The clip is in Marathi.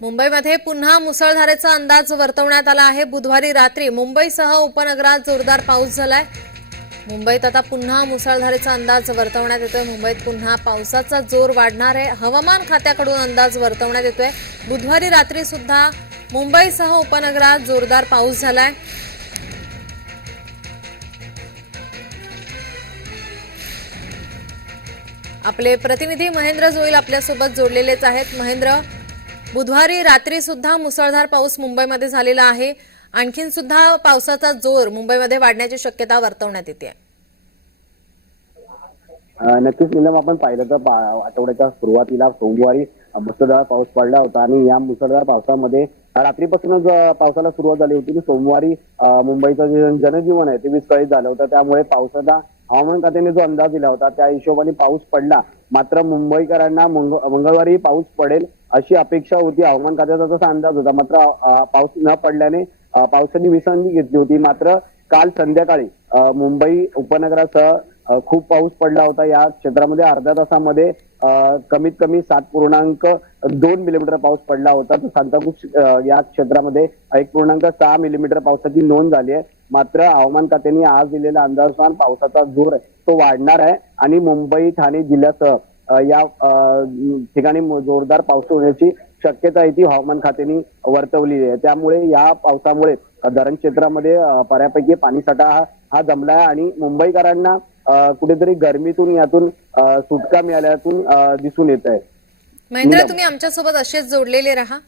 मुंबईमध्ये पुन्हा मुसळधारेचा अंदाज वर्तवण्यात आला आहे. बुधवारी रात्री मुंबईसह उपनगरात जोरदार पाऊस झालाय. मुंबईत आता पुन्हा मुसळधारेचा अंदाज वर्तवण्यात येतोय. मुंबईत पुन्हा पावसाचा जोर वाढणार आहे. हवामान खात्याकडून अंदाज वर्तवण्यात येतोय. बुधवारी रात्री सुद्धा मुंबईसह उपनगरात जोरदार पाऊस झालाय. आपले प्रतिनिधी महेंद्र जोईल आपल्यासोबत जोडलेलेच आहेत. महेंद्र बुधवारी रात्री सुद्धा मुसळधार पाऊस मुंबईमध्ये झालेला आहे. आणखीन सुद्धा पावसाचा जोर मुंबईमध्ये वाढण्याची शक्यता वर्तवण्यात येते. नक्कीच निलम आपण पाहिलं तर आठवड्याच्या सुरुवातीला सोमवारी मुसळधार पाऊस पडला होता आणि या मुसळधार पावसामध्ये रात्रीपासूनच पावसाला सुरुवात झाली होती सोमवारी मुंबईचं जे जनजीवन आहे ते विस्कळीत झालं होतं. त्यामुळे पावसाचा हवामान खात्याने जो अंदाज दिला होता त्या हिशोबाने पाऊस पडला. मात्र मुंबईकरांना मंगळवारी पाऊस पडेल अशी अपेक्षा होती. हवामान खात्याचा तसा अंदाज होता. मात्र पाऊस न पडल्याने पावसाने विसंधी घेतली होती. मात्र काल संध्याकाळी मुंबई उपनगरासह खूप पाऊस पडला होता. या क्षेत्रामध्ये अर्ध्या तासामध्ये कमीत कमी सात पूर्णांक दोन मिलीमीटर पाऊस पडला होता. तर सांताक्रूज या क्षेत्रामध्ये एक पूर्णांक सहा मिलीमीटर पावसाची नोंद झाली आहे. मात्र हवामान खात्याने आज दिलेल्या अंदाजानुसार पावसाचा जोर आहे तो वाढणार आहे. आणि मुंबई ठाणे जिल्ह्यासह या ठिकाणी जोरदार पाऊस होण्याची शक्यता आहे ती हवामान खात्याने वर्तवली आहे. त्यामुळे या पावसामुळे धरण क्षेत्रामध्ये बऱ्यापैकी पाणीसाठा हा हा जमलाय आणि मुंबईकरांना कुठेतरी गरमीतून यातून सुटका मिळाल्यातून दिसून येत आहे. महेंद्र. तुम्ही आमच्यासोबत असेच जोडलेले राहा.